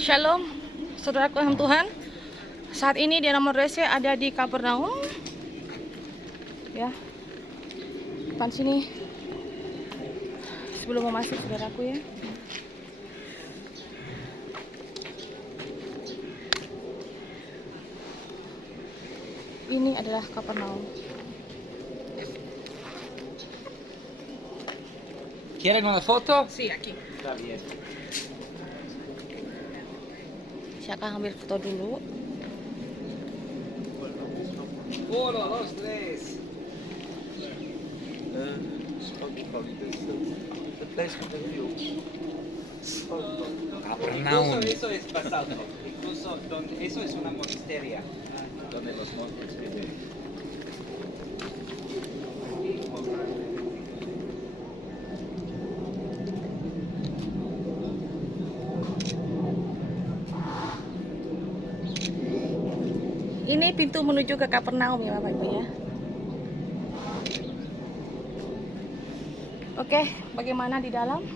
Shalom, saudaraku yang Tuhan. Saat ini di nomor Rese ada di Kapernaum. Ya, depan sini. Sebelum mau masuk, saudaraku ya. Ini adalah Kapernaum. ¿Quieren una foto? Sí, aquí. Está bien. Saya akan ambil foto dulu. 1, 2, 3. Capernaum. Incluso eso es pasado. Incluso eso es una monasteria donde los monjes viven. Ini pintu menuju ke Kapernaum ya Bapak Ibu ya. Oke, bagaimana di dalam?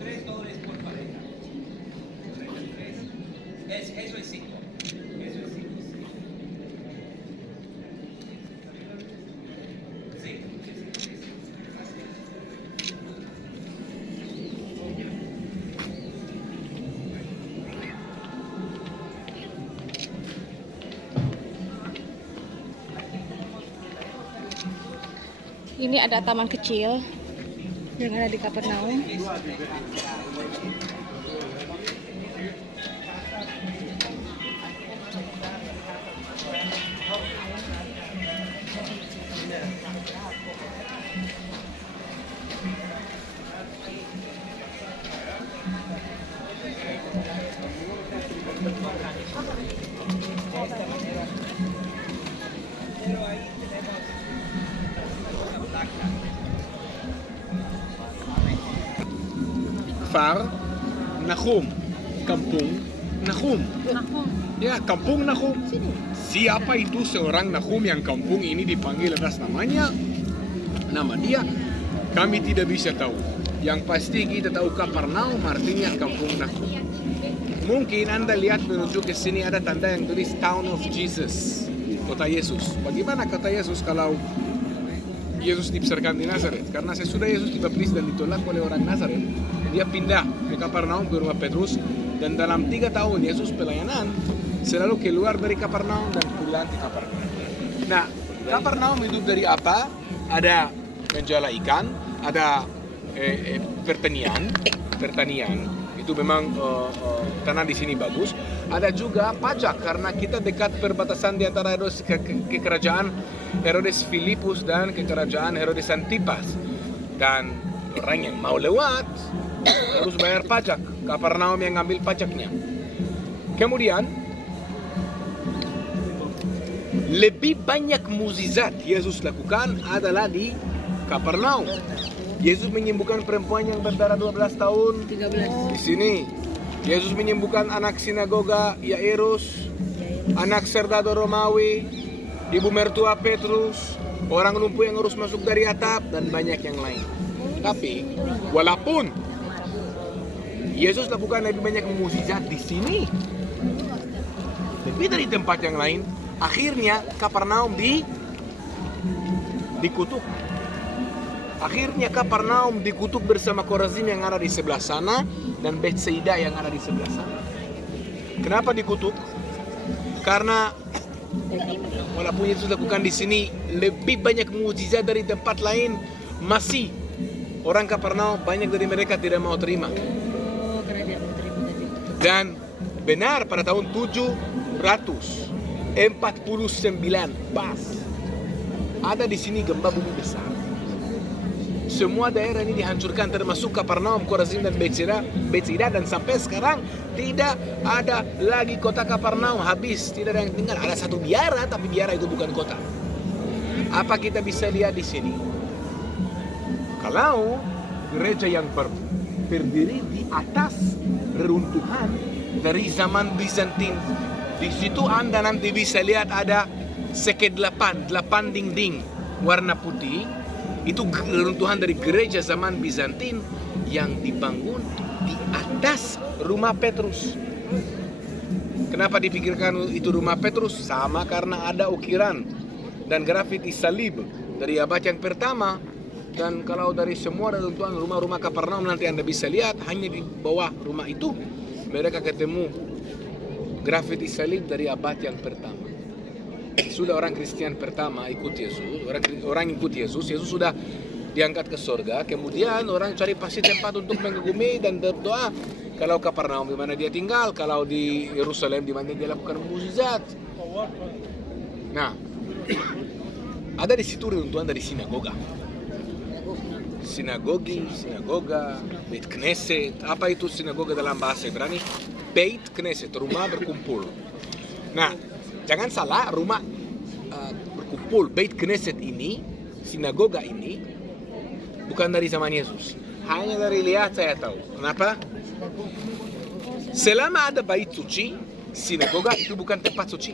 $3 por pareja. Eso es 5. Eso es 5. Ini ada taman kecil yang ada di Kapernaum. Kfar Nahum, Kampung Nahum. Ya, Kampung Nahum. Siapa itu seorang Nahum yang kampung ini dipanggil atas namanya? Nama dia kami tidak bisa tahu. Yang pasti kita tahu Kapernaum artinya Kampung Nahum. Mungkin Anda lihat menuju ke sini ada tanda yang tulis Town of Jesus, kota Yesus. Bagaimana kota Yesus kalau Yesus dibesarkan di Nazaret? Karena sesudah Yesus dibaptis dan ditolak oleh orang Nazaret, dia pindah ke Kapernaum ke rumah Petrus, dan dalam 3 tahun Yesus pelayanan selalu keluar dari Kapernaum dan pulang ke Kapernaum. Nah, Kapernaum itu dari apa? Ada menjual ikan, ada pertanian. Itu memang tanah di sini bagus. Ada juga pajak karena kita dekat perbatasan di antara kerajaan Herodes Filipus dan kerajaan Herodes Antipas. Dan orang yang mau lewat harus bayar pajak. Kapernaum yang ngambil pajaknya. Kemudian lebih banyak mukjizat Yesus lakukan adalah di Kapernaum. Yesus menyembuhkan perempuan yang berdarah 12 tahun 13. di sini. Yesus menyembuhkan anak sinagoga Yairus, anak serdado Romawi, ibu mertua Petrus, orang lumpuh yang harus masuk dari atap, dan banyak yang lain. Tapi walaupun Yesus lakukan lebih banyak mukjizat di sini, lebih dari tempat yang lain, akhirnya Kapernaum dikutuk. Akhirnya Kapernaum dikutuk bersama Korazim yang ada di sebelah sana dan Betsaida yang ada di sebelah sana. Kenapa dikutuk? Karena walaupun Yesus lakukan di sini lebih banyak mukjizat dari tempat lain, masih orang Kapernaum banyak dari mereka tidak mau terima. Dan benar pada tahun 749 pas ada di sini gempa bumi besar. Semua daerah ini dihancurkan termasuk Kapernaum, Korazim dan Betsaida, dan sampai sekarang tidak ada lagi kota Kapernaum, habis, tidak ada yang tinggal. Ada satu biara tapi biara itu bukan kota. Apa kita bisa lihat di sini? Kalau gereja yang berdiri di atas reruntuhan dari zaman Bizantin Di situ Anda nanti bisa lihat ada delapan dinding warna putih. Itu reruntuhan dari gereja zaman Bizantin yang dibangun di atas rumah Petrus. Kenapa dipikirkan itu rumah Petrus? Sama karena ada ukiran dan grafiti salib dari abad yang pertama. Dan kalau dari semua reruntuhan rumah-rumah Kapernaum nanti Anda bisa lihat, hanya di bawah rumah itu mereka ketemu grafiti salib dari abad yang pertama. Sudah orang Kristen pertama ikut Yesus, orang ikut Yesus sudah diangkat ke surga. Kemudian orang cari pasti tempat untuk mengagumi dan berdoa. Kalau Kapernaum di mana dia tinggal, kalau di Yerusalem di mana dia lakukan mukjizat. Nah, ada di situ reruntuhan dari sinagoga. Sinagoga, Beit Knesset. Apa itu sinagoga dalam bahasa Ibrani? Beit Knesset, rumah berkumpul. Nah, jangan salah, rumah berkumpul, Beit Knesset ini, sinagoga ini, bukan dari zaman Yesus. Hanya dari lihat saya tahu. Kenapa? Selama ada bait suci, sinagoga itu bukan tempat suci.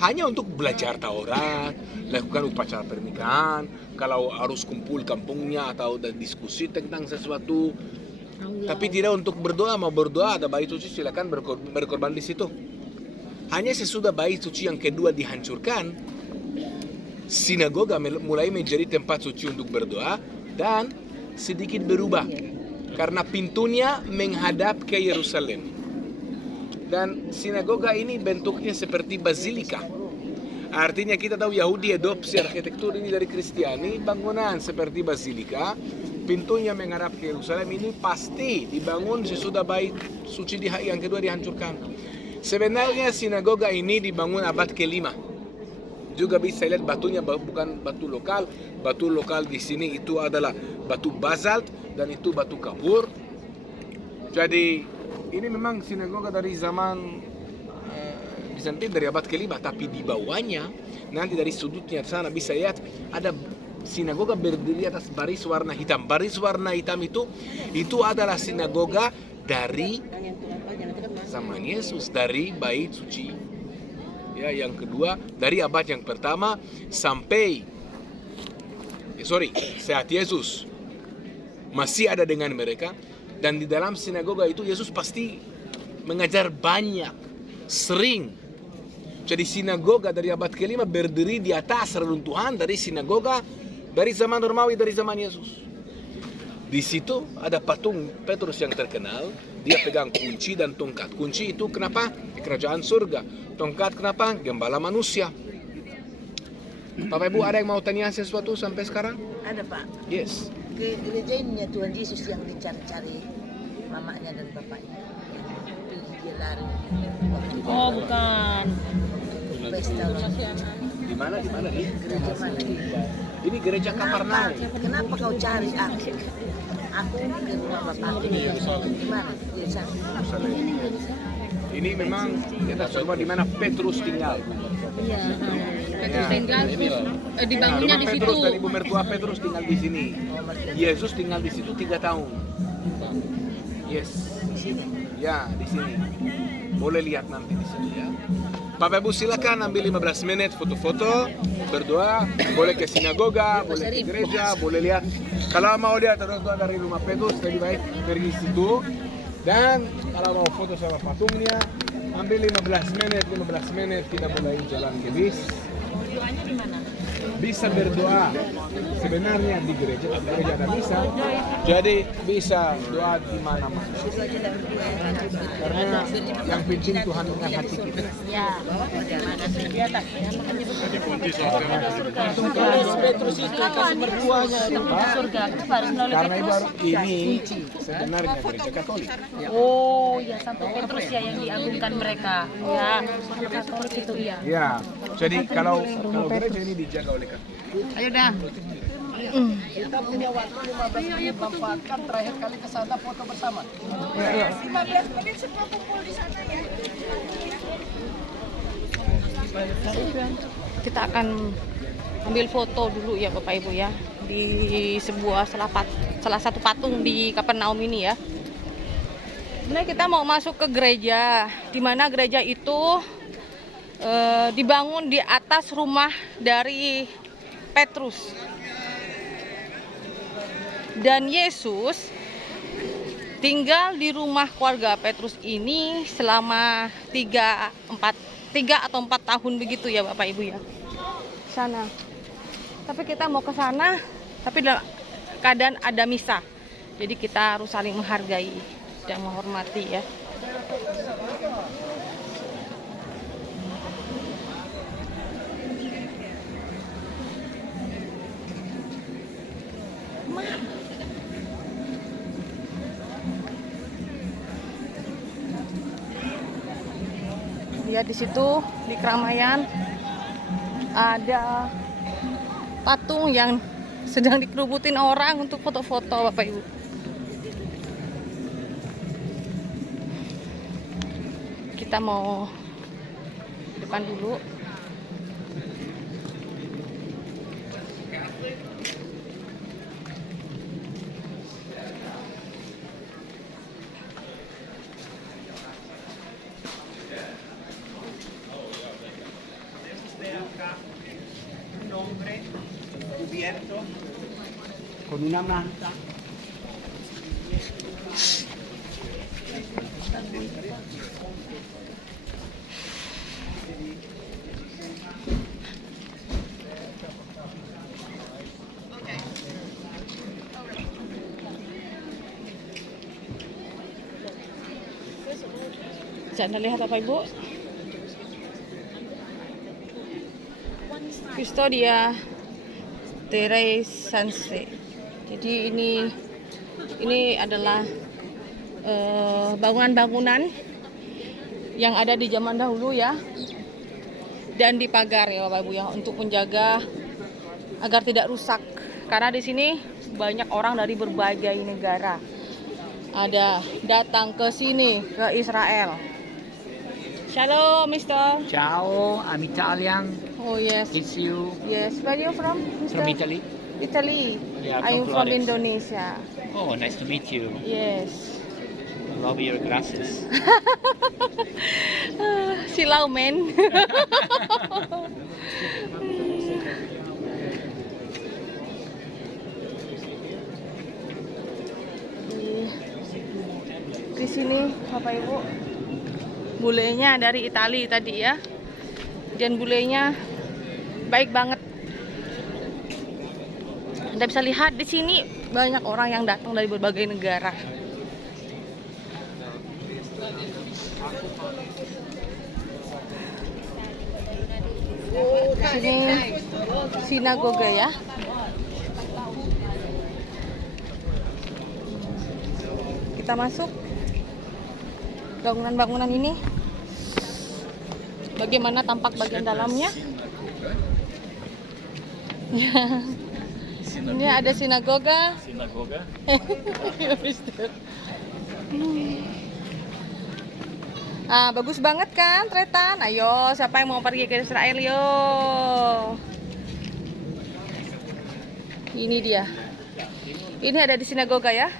Hanya untuk belajar Taurat, lakukan upacara pernikahan, kalau harus kumpul kampungnya atau diskusi tentang sesuatu. Tapi tidak untuk berdoa, mau berdoa ada bait suci silakan berkorban di situ. Hanya sesudah bait suci yang kedua dihancurkan, sinagoga mulai menjadi tempat suci untuk berdoa dan sedikit berubah karena pintunya menghadap ke Yerusalem. Dan sinagoga ini bentuknya seperti basilika. Artinya kita tahu Yahudi adopsi arsitektur ini dari Kristiani, bangunan seperti basilika, pintunya menghadap ke Yerusalem ini pasti dibangun sesudah bait suci yang kedua dihancurkan. Sebenarnya sinagoga ini dibangun abad ke-5. Juga bisa lihat batunya bukan batu lokal. Batu lokal di sini itu adalah batu basalt dan itu batu kapur. Jadi ini memang sinagoga dari zaman Bizantin dari abad ke-5, tapi di bawahnya nanti dari sudutnya sana bisa lihat ada sinagoga berdiri atas baris warna hitam. Baris warna hitam itu adalah sinagoga dari zaman Yesus, dari bait suci. Ya, yang kedua dari abad yang pertama sampai saat Yesus masih ada dengan mereka. Dan di dalam sinagoga itu Yesus pasti mengajar banyak, sering. Jadi sinagoga dari abad ke-5 berdiri di atas reruntuhan dari sinagoga dari zaman Romawi, dari zaman Yesus. Di situ ada patung Petrus yang terkenal. Dia pegang kunci dan tongkat. Kunci itu kenapa? Kerajaan surga. Tongkat kenapa? Gembala manusia. Bapak Ibu ada yang mau tanya sesuatu sampai sekarang? Ada Pak. Yes. Ke gereja ininya Tuhan Yesus yang dicari-cari mamanya dan bapaknya. Yang dia lari. Oh, bukan. Pesta Di mana? gereja mana? Ini gereja Kapernaum. Kenapa kau cari aku? Aku ke rumah bapakku. Di mana? Di sana. Ini memang kita coba di mana Petrus tinggal. Iya. Petrus tinggal dibangunnya di situ. Petrus dan ibu mertua Petrus tinggal di sini. Yesus tinggal di situ 3 tahun. Yes. Ya, di sini. Boleh lihat nanti di situ ya. Bapak Ibu silakan ambil 15 menit foto-foto, berdoa, boleh ke sinagoga, boleh ke gereja, boleh lihat. Kalau mau lihat reruntuhan dari rumah Petrus, lebih baik pergi situ. Dan kalau mau foto sama patungnya, ambil 15 menit kita mulai jalan ke bis. Doanya di mana? Bisa berdoa sebenarnya di gereja ada bisa. Jadi bisa doa di mana-mana. Karena yang penting Tuhan dengan hati kita. Ya. Di atas. Petrus itu kasih berduanya Surga. Kenapa harus melalui Karena Petrus? ini sebenarnya gereja Katolik. Oh, ya sampai Petrus ya yang diagungkan mereka. Ya, Katolik itu ya. Ya, jadi kalau gereja ini dijaga oleh Katolik. Ayo dah. Kita punya waktu 15 menit memanfaatkan terakhir kali ke sana foto bersama. 15 menit semua kumpul di sana ya. Kita akan ambil foto dulu ya Bapak Ibu ya di salah satu patung di Kapernaum ini ya. Sebenarnya kita mau masuk ke gereja, di mana gereja itu dibangun di atas rumah dari Petrus. Dan Yesus tinggal di rumah keluarga Petrus ini selama 3 atau 4 tahun begitu ya Bapak Ibu ya. Sana. Tapi kita mau ke sana, tapi dalam keadaan ada misa. Jadi kita harus saling menghargai dan menghormati ya. Lihat di situ di keramaian ada patung yang sedang dikerubutin orang untuk foto-foto Bapak Ibu. Kita mau depan dulu. Con una manta. Bisa Anda lihat Bapak Ibu? Custodia Teresanse. Jadi ini adalah bangunan-bangunan yang ada di zaman dahulu ya, dan dipagar ya Bapak Ibu ya, untuk menjaga agar tidak rusak. Karena di sini banyak orang dari berbagai negara ada datang ke sini, ke Israel. Shalom, Mister. Ciao, I'm Italian. Oh yes. It's you Yes. Where are you from, Mister? from Italy? Italy. Yeah, I'm from Florence. Indonesia. Oh, nice to meet you. Yes. Love your glasses. Silau men. Di sini Bapak Ibu, bulenya dari Italia tadi ya, dan bulenya baik banget. Anda bisa lihat di sini banyak orang yang datang dari berbagai negara. Sini sinagoga ya. Kita masuk bangunan-bangunan ini. Bagaimana tampak bagian dalamnya? Ini ada sinagoga. Sinagoga? Bagus banget kan, Tretan? Ayo, siapa yang mau pergi ke Israel, yo? Ini dia. Ini ada di sinagoga ya.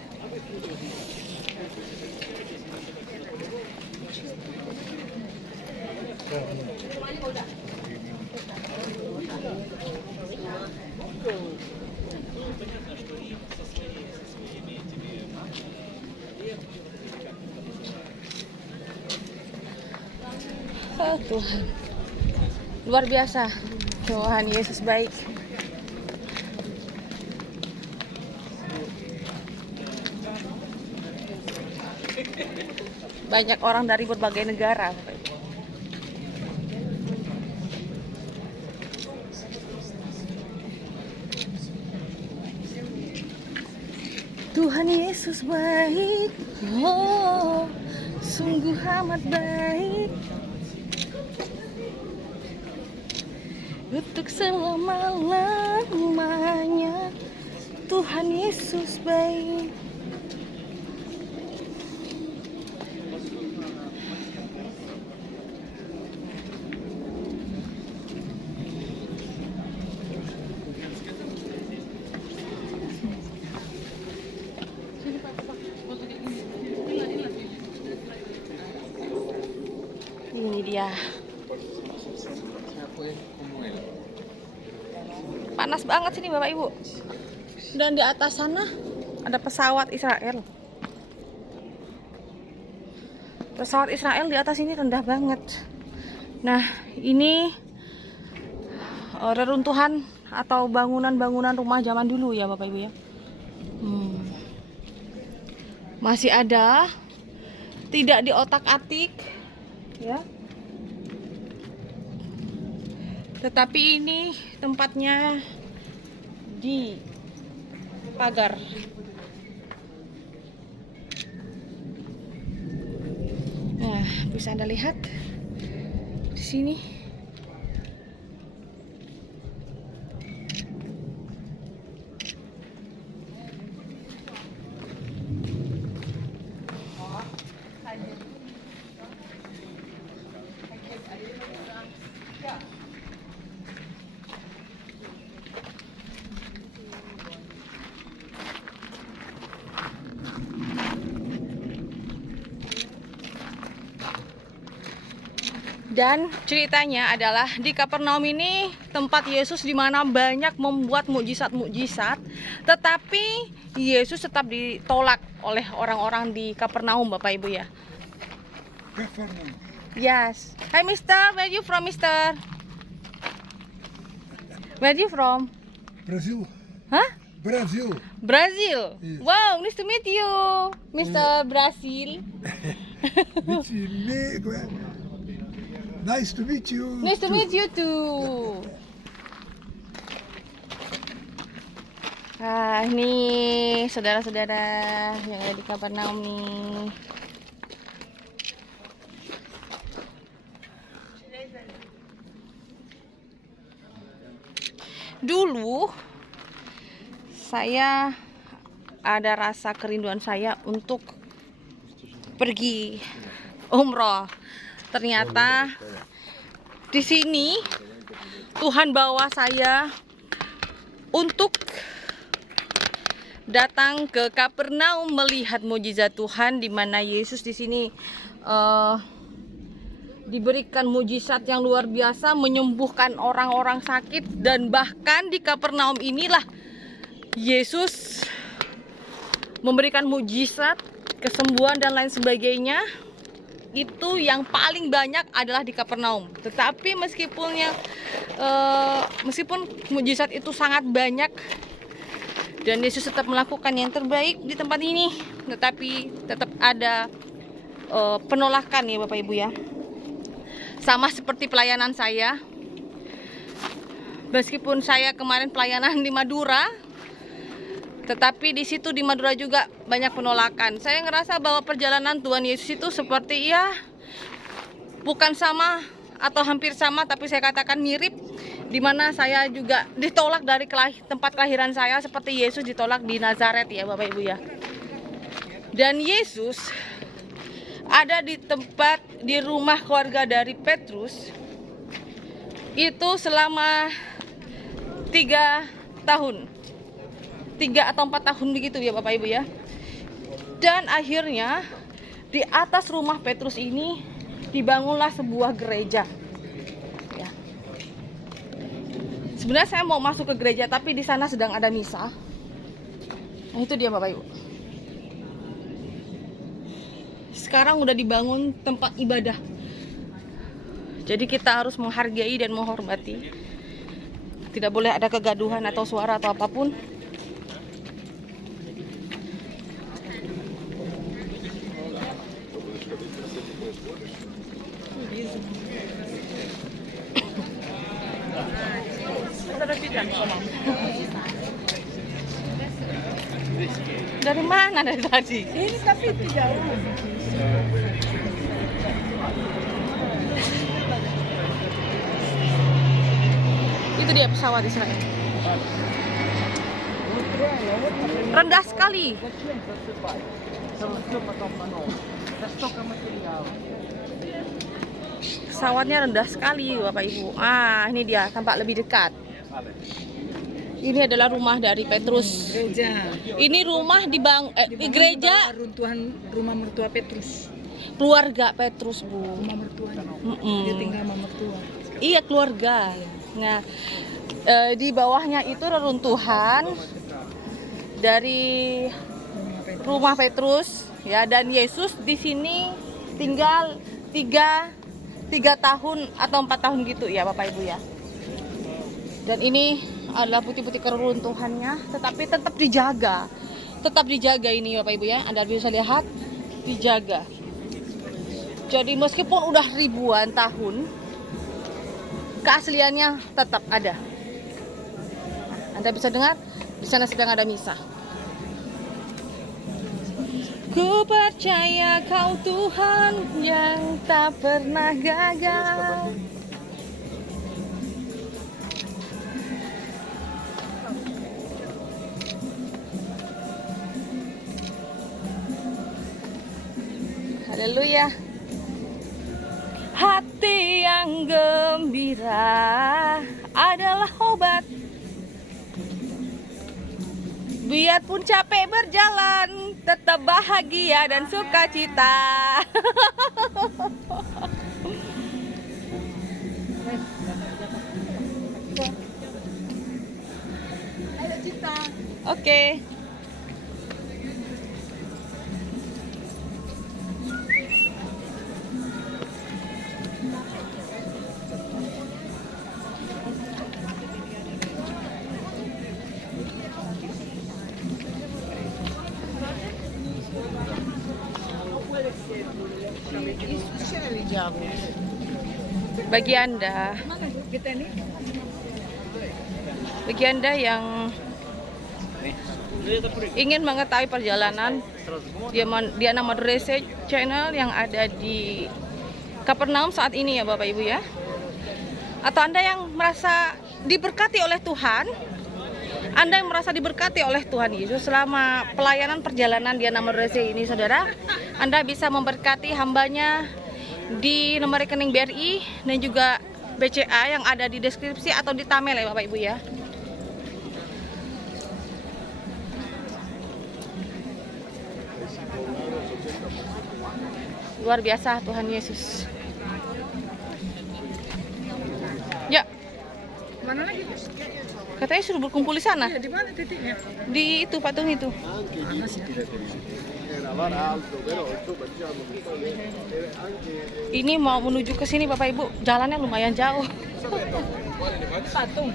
Oh Tuhan, luar biasa. Tuhan Yesus baik. Banyak orang dari berbagai negara. Tuhan Yesus baik, oh sungguh amat baik. Untuk selama-lamanya Tuhan Yesus baik. Ini dia. Panas banget sini Bapak Ibu. Dan di atas sana ada pesawat Israel. Pesawat Israel di atas ini rendah banget. Nah, ini reruntuhan atau bangunan-bangunan rumah zaman dulu ya Bapak Ibu ya. Masih ada, tidak diotak-atik ya. Tetapi ini tempatnya di pagar. Nah, bisa Anda lihat di sini. Dan ceritanya adalah di Kapernaum ini tempat Yesus di mana banyak membuat mukjizat-mukjizat, tetapi Yesus tetap ditolak oleh orang-orang di Kapernaum, Bapak Ibu ya. Kapernaum. Yes. Hi Mister, where you from Mister? Where you from? Brazil. Huh? Brazil. Brazil. Yes. Wow, nice to meet you, Mr. Brazil. Meet me. Nice to meet you. Nice to meet you too. Ah, ini saudara-saudara yang ada di Kapernaum nih. Dulu saya ada rasa kerinduan saya untuk pergi umroh. Ternyata di sini Tuhan bawa saya untuk datang ke Kapernaum melihat mujizat Tuhan, di mana Yesus di sini diberikan mujizat yang luar biasa, menyembuhkan orang-orang sakit, dan bahkan di Kapernaum inilah Yesus memberikan mujizat, kesembuhan dan lain sebagainya. Itu yang paling banyak adalah di Kapernaum. Tetapi meskipun mujizat itu sangat banyak dan Yesus tetap melakukan yang terbaik di tempat ini, tetapi tetap ada penolakan ya Bapak Ibu ya. Sama seperti pelayanan saya. Meskipun saya kemarin pelayanan di Madura, tetapi di situ di Madura juga banyak penolakan. Saya ngerasa bahwa perjalanan Tuhan Yesus itu seperti ya bukan sama atau hampir sama, tapi saya katakan mirip, di mana saya juga ditolak dari tempat kelahiran saya seperti Yesus ditolak di Nazaret ya Bapak Ibu ya. Dan Yesus ada di rumah keluarga dari Petrus itu selama 3 tahun. 3 atau 4 tahun begitu ya Bapak Ibu ya. Dan akhirnya di atas rumah Petrus ini dibangunlah sebuah gereja ya. Sebenarnya saya mau masuk ke gereja, tapi di sana sedang ada misa. Nah itu dia Bapak Ibu. Sekarang udah dibangun tempat ibadah. Jadi kita harus menghargai dan menghormati. Tidak boleh ada kegaduhan atau suara atau apapun. Dari mana dari tadi? Ini tapi itu jauh. Itu dia pesawat Israel. Rendah sekali. Pesawatnya rendah sekali Bapak Ibu. Ah, ini dia tampak lebih dekat. Ini adalah rumah dari Petrus. Gereja. Ini rumah gereja. Runtuhan rumah mertua Petrus. keluarga Petrus, Bu. Sama mertuanya. Mm-mm. Dia tinggal sama mertua. Iya, keluarga. Nah, di bawahnya itu reruntuhan dari rumah Petrus, ya, dan Yesus di sini tinggal 3 tahun atau 4 tahun gitu ya Bapak Ibu ya. Dan ini adalah putih-putih keruntuhannya, tetapi tetap dijaga ini Bapak Ibu ya. Anda bisa lihat, dijaga. Jadi meskipun udah ribuan tahun, keasliannya tetap ada. Anda bisa dengar di sana sedang ada misa. Ku percaya Kau Tuhan yang tak pernah gagal. Haleluya. Hati yang gembira adalah obat. Biarpun capek berjalan, tetap bahagia dan sukacita. Oke. Bagi Anda yang ingin mengetahui perjalanan Diana Madurese channel yang ada di Kapernaum saat ini ya Bapak Ibu ya, atau Anda yang merasa diberkati oleh Tuhan, Anda yang merasa diberkati oleh Tuhan Yesus selama pelayanan perjalanan Diana Madurese ini, saudara, Anda bisa memberkati hambanya di nomor rekening BRI dan juga BCA yang ada di deskripsi atau di thumbnail ya Bapak Ibu ya. Luar biasa Tuhan Yesus. Ya. Mana lagi? Katanya suruh berkumpul di sana. Iya, di mana titiknya? Di itu patung itu. Ini mau menuju ke sini Bapak Ibu, jalannya lumayan jauh. Patung.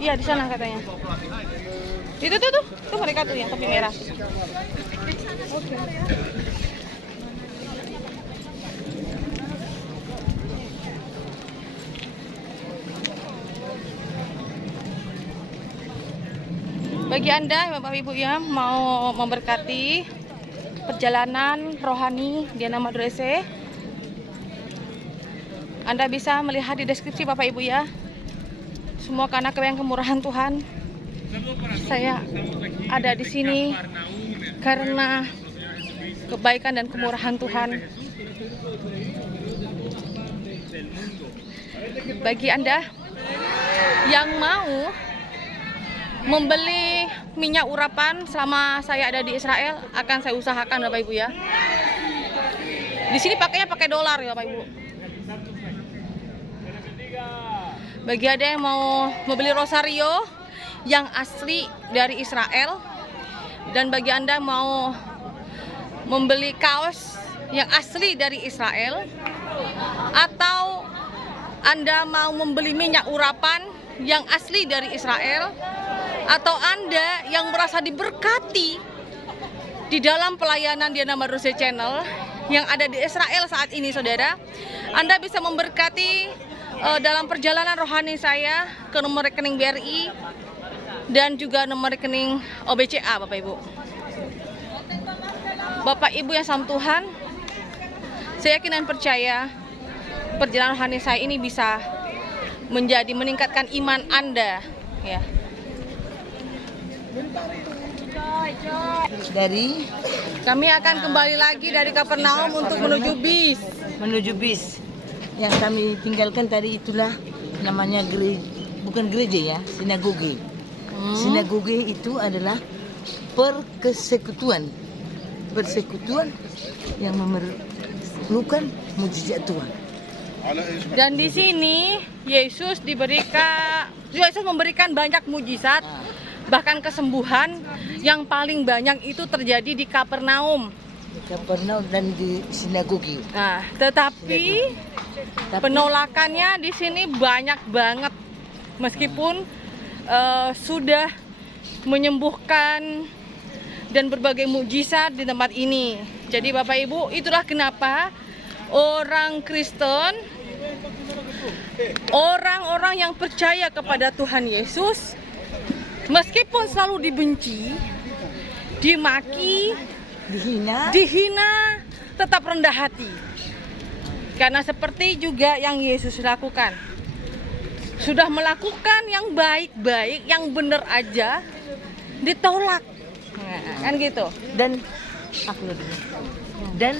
Iya di sana katanya. Itu tuh mereka tuh yang topi merah. Bagi Anda Bapak Ibu ya mau memberkati perjalanan rohani Diana Madurese, Anda bisa melihat di deskripsi Bapak Ibu ya. Semua karena kemurahan Tuhan. Saya ada di sini karena kebaikan dan kemurahan Tuhan. Bagi Anda yang mau membeli minyak urapan selama saya ada di Israel, akan saya usahakan Bapak Ibu ya. Di sini pakainya pakai dolar ya Bapak Ibu. Bagi ada yang mau membeli rosario yang asli dari Israel, dan bagi Anda mau membeli kaos yang asli dari Israel, atau Anda mau membeli minyak urapan yang asli dari Israel, atau Anda yang merasa diberkati di dalam pelayanan Diana Madurese channel yang ada di Israel saat ini, saudara, Anda bisa memberkati dalam perjalanan rohani saya ke nomor rekening BRI dan juga nomor rekening OBCA Bapak Ibu. Bapak Ibu yang sama Tuhan, saya yakin dan percaya perjalanan rohani saya ini bisa meningkatkan iman Anda ya. Dari Kami akan kembali lagi dari Kapernaum untuk menuju bis. yang kami tinggalkan tadi itulah namanya bukan gereja ya, sinagoge. Sinagoge itu adalah persekutuan yang menaklukkan mujizat Tuhan. Dan di sini Yesus memberikan banyak mujizat, bahkan kesembuhan. Yang paling banyak itu terjadi di Kapernaum. Di Kapernaum dan di sinagogi. Nah, tetapi penolakannya di sini banyak banget, meskipun sudah menyembuhkan dan berbagai mujizat di tempat ini. Jadi Bapak Ibu, itulah kenapa orang Kristen, orang-orang yang percaya kepada Tuhan Yesus, meskipun selalu dibenci, dimaki, dihina, tetap rendah hati. Karena seperti juga yang Yesus lakukan, sudah melakukan yang baik-baik, yang benar aja, ditolak. Nah, kan gitu. Dan dan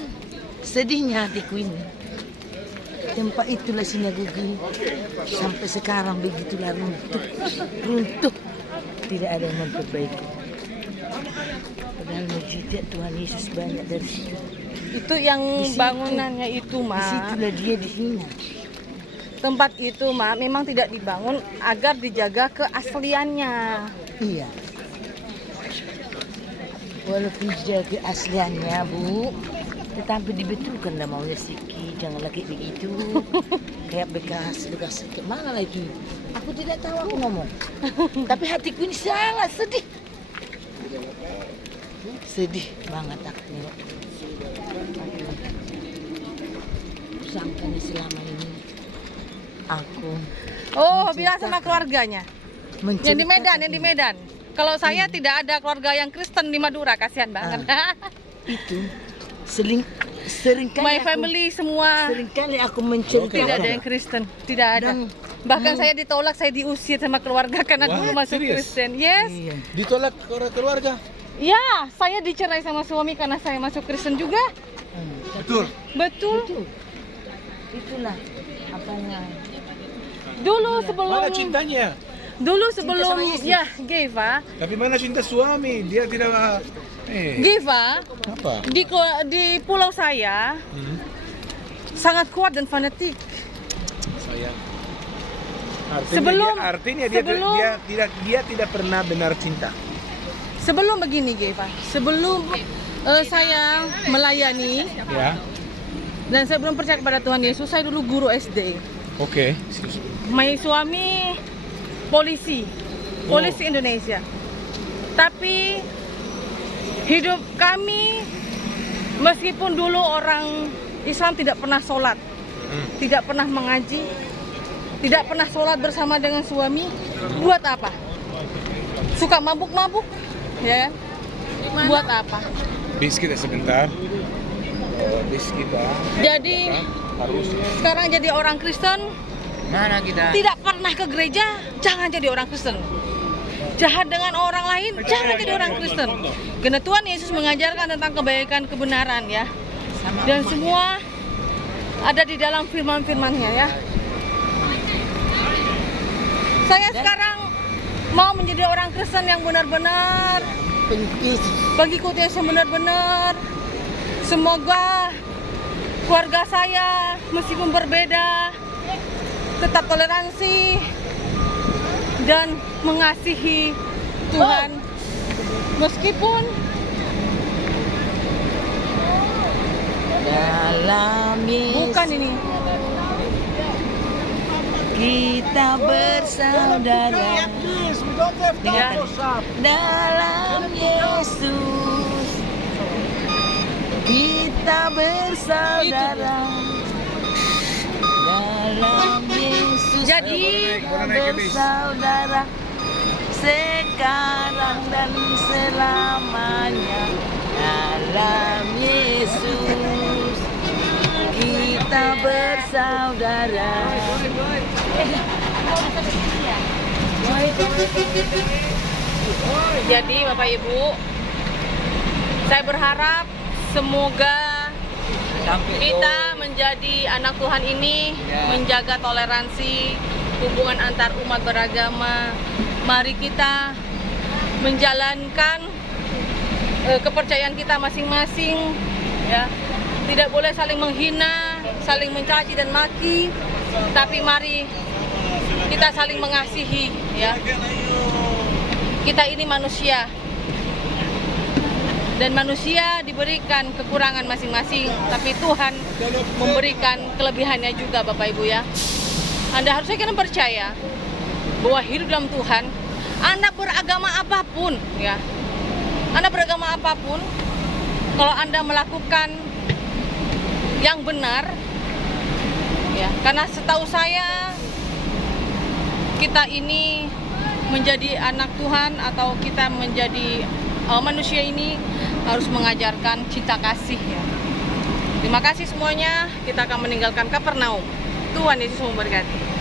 sedihnya hatiku ini, tempat itulah sinagogi sampai sekarang begitulah runtuh, tidak ada yang memperbaiki. Padahal mujizat Tuhan Yesus banyak dari situ. Itu yang Di situ. bangunannya itu, Di Ma. situlah dia dihina. Tempat itu, Ma, memang tidak dibangun agar dijaga keasliannya. Iya. Walaupun dijaga keasliannya, Bu, tetapi dibetulkan lah maunya Siki, jangan lagi begitu. Kayak bekas mana lah itu? Aku tidak tahu aku ngomong. Tapi hatiku ini sangat sedih. Sedih banget aku tengok. Sangkanya selama ini aku Oh, bilang sama keluarganya. Yang di Medan, yang di menceritakan Medan. Kalau saya tidak ada keluarga yang Kristen di Madura, kasihan banget. itu seringkali My aku- family semua seringkali aku menceritakan. tidak ada yang Kristen, tidak ada. Dan- Bahkan saya ditolak, saya diusir sama keluarga karena dulu masuk Serius? Kristen. Yes. Iya. Ditolak orang keluarga. Ya, saya dicerai sama suami karena saya masuk Kristen juga. Betul. Betul. Betul. Itulah apanya. Dulu sebelum Mana cintanya? sebelum sama Yesus. ya Geva, Tapi mana cinta suami? Dia tidak. Geva Apa? di pulau saya sangat kuat dan fanatik. Sayang. Sebelum- artinya sebelum- dia tidak pernah benar cinta. Sebelum begini Geva, sebelum saya melayani Ya. dan saya belum percaya kepada Tuhan Yesus, saya dulu guru SD. Oke. My suami polisi Indonesia. Tapi hidup kami, meskipun dulu orang Islam tidak pernah sholat, tidak pernah mengaji, tidak pernah sholat bersama dengan suami, buat apa? Suka mabuk-mabuk, ya kan? Buat apa? Biskuit sebentar. Biskuit. Jadi Harus. sekarang jadi orang Kristen, Mana kita? tidak pernah ke gereja, jangan jadi orang Kristen. Jahat dengan orang lain, jangan jadi orang Kristen. Karena Tuhan Yesus mengajarkan tentang kebaikan, kebenaran ya. Dan semua ada di dalam firman-firman-Nya ya. Saya sekarang mau menjadi orang Kristen yang benar-benar pengikut Yesus benar-benar. Semoga keluarga saya meskipun berbeda tetap toleransi dan mengasihi Tuhan meskipun Dalam Yesus bukan ini kita bersaudara. ya. Dalam Yesus kita bersaudara. Dalam Yesus Jadi, kita bersaudara sekarang dan selamanya. Dalam Yesus kita bersaudara. Jadi Bapak Ibu, saya berharap semoga kita menjadi anak Tuhan ini menjaga toleransi, hubungan antar umat beragama. Mari kita menjalankan kepercayaan kita masing-masing ya. Tidak boleh saling menghina, saling mencaci dan maki, tapi mari kita saling mengasihi, ya. Kita ini manusia, dan manusia diberikan kekurangan masing-masing, tapi Tuhan memberikan kelebihannya juga, Bapak Ibu ya. Anda harusnya kan percaya bahwa hidup dalam Tuhan, Anda beragama apapun ya, Anda beragama apapun, kalau Anda melakukan yang benar ya, karena setahu saya kita ini menjadi anak Tuhan atau kita menjadi manusia ini harus mengajarkan cinta kasih ya. Terima kasih semuanya. Kita akan meninggalkan Kapernaum. Tuhan Yesus memberkati.